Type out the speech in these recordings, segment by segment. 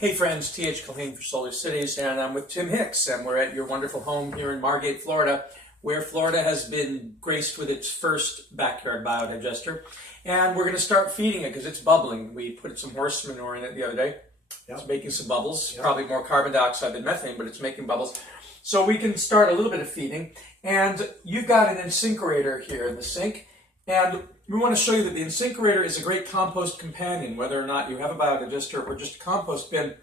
Hey friends, T.H. Culhane for Solar Cities, and I'm with Tim Hicks, and we're at your wonderful home here in Margate, Florida, where Florida has been graced with its first backyard biodigester. And we're going to start feeding it because it's bubbling. We put some horse manure in it the other day. Yep. It's making some bubbles, probably more carbon dioxide than methane, but it's making bubbles. So we can start a little bit of feeding. And you've got an Insinkerator here in the sink. And we want to show you that the Insinkerator is a great compost companion, whether or not you have a biodigester or just a compost bin.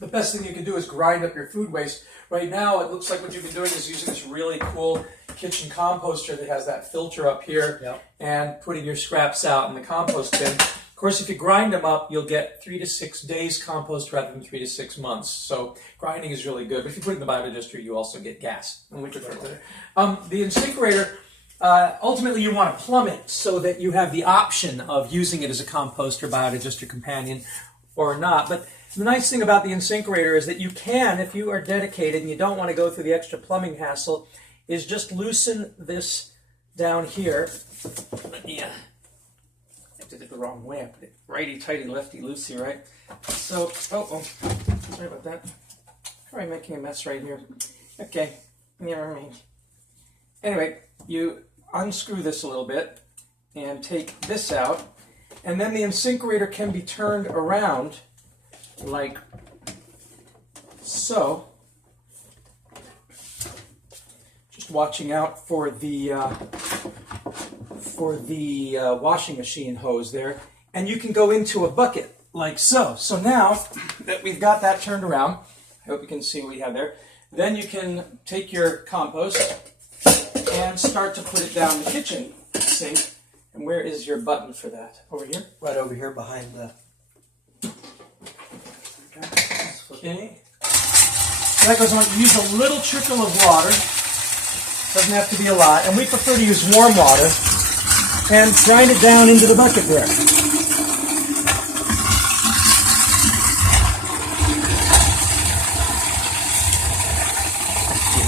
The best thing you can do is grind up your food waste. Right now, it looks like what you've been doing is using this really cool kitchen composter that has that filter up here and putting your scraps out in the compost bin. Of course, if you grind them up, you'll get 3 to 6 days compost rather than 3 to 6 months. So grinding is really good. But if you put it in the biodigester, you also get gas. And we prefer that. The Insinkerator, ultimately, you want to plumb it so that you have the option of using it as a compost or biodigester companion or not. But the nice thing about the Insinkerator is that you can, if you are dedicated and you don't want to go through the extra plumbing hassle, is just loosen this down here. Let me, I did it the wrong way. I put it righty-tighty, lefty-loosey, right? So, sorry about that. Probably making a mess right here. Okay, never mind. Anyway, you unscrew this a little bit and take this out, and then the Insinkerator can be turned around like so. Just watching out for the washing machine hose there, and you can go into a bucket like so. So now that we've got that turned around, I hope you can see what we have there. Then you can take your compost and start to put it down the kitchen sink. And where is your button for that? Over here? Right over here behind the... Okay. So that goes on. You use a little trickle of water. Doesn't have to be a lot. And we prefer to use warm water. And grind it down into the bucket there.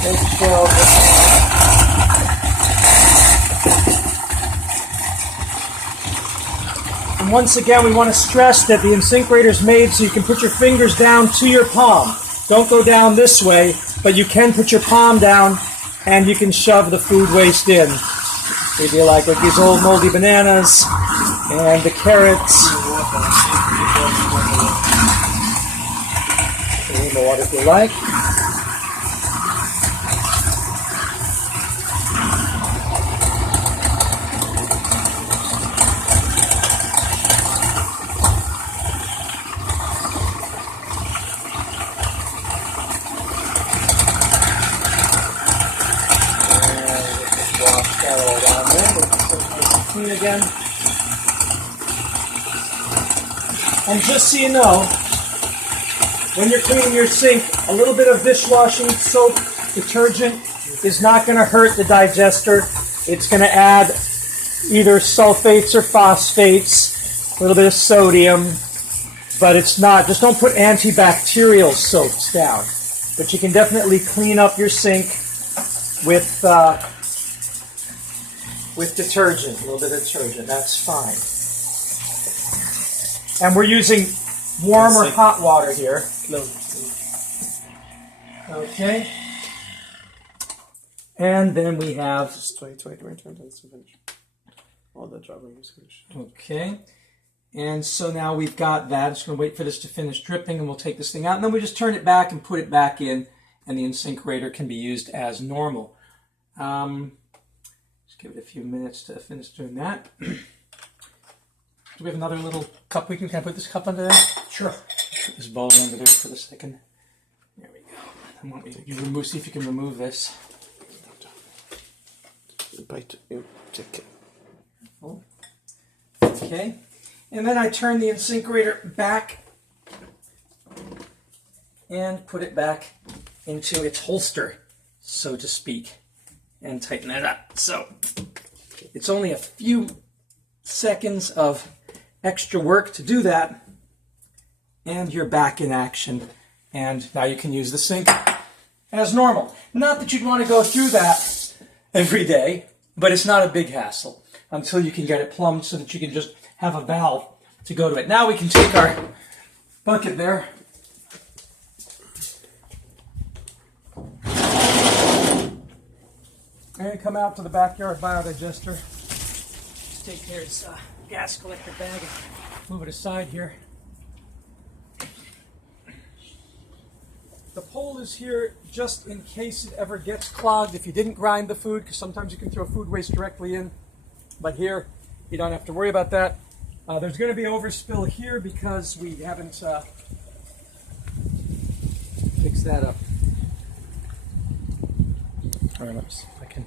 Make sure And once again, we want to stress that the Insinkerator is made so you can put your fingers down to your palm. Don't go down this way, but you can put your palm down and you can shove the food waste in. Maybe like these old moldy bananas and the carrots. A little more water if you like. Clean again. And just so you know, when you're cleaning your sink, a little bit of dishwashing soap detergent is not going to hurt the digester. It's going to add either sulfates or phosphates, a little bit of sodium, but it's not. Just don't put antibacterial soaps down. But you can definitely clean up your sink with detergent, a little bit of detergent, that's fine. And we're using warm or hot water here. Okay. And then we have... Just wait, let's finish. All the dropping is finished. Okay. And so now we've got that. I'm just going to wait for this to finish dripping, and we'll take this thing out. And then we just turn it back and put it back in, and the Insinkerator can be used as normal. Give it a few minutes to finish doing that. Do we have another little cup we can put this cup under there? Sure. Put this bowl under there for a second. There we go. I want you to see if you can remove this. Bite. Take it. Okay. And then I turn the Insinkerator back and put it back into its holster, so to speak. And tighten that up. So it's only a few seconds of extra work to do that, and you're back in action. And now you can use the sink as normal. Not that you'd want to go through that every day, but it's not a big hassle until you can get it plumbed so that you can just have a valve to go to it. Now we can take our bucket there, I'm going to come out to the backyard biodigester. Just take care of this gas collector bag and move it aside here. The pole is here just in case it ever gets clogged. If you didn't grind the food, because sometimes you can throw food waste directly in. But here, you don't have to worry about that. There's going to be overspill here because we haven't fixed that up. All right, let's see if I can.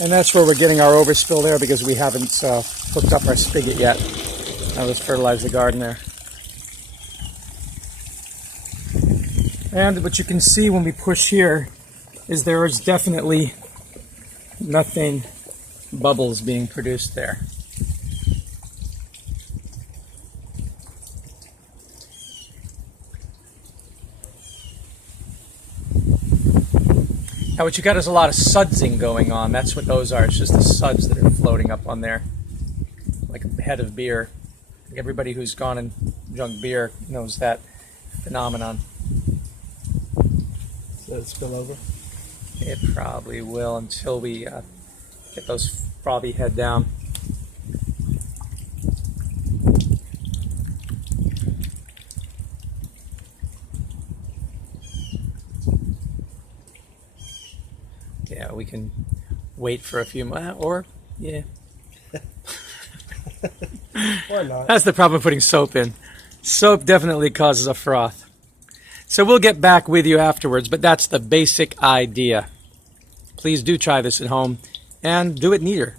And that's where we're getting our overspill there because we haven't hooked up our spigot yet. Now let's fertilize the garden there. And what you can see when we push here is there is definitely nothing bubbles being produced there. Now what you got is a lot of sudsing going on. That's what those are. It's just the suds that are floating up on there, like a head of beer. Everybody who's gone and drunk beer knows that phenomenon. Does it spill over? It probably will until we get those frothy head down. Yeah, we can wait for a few months, or yeah. Or not. That's the problem with putting soap in. Soap definitely causes a froth. So we'll get back with you afterwards, but that's the basic idea. Please do try this at home and do it neater.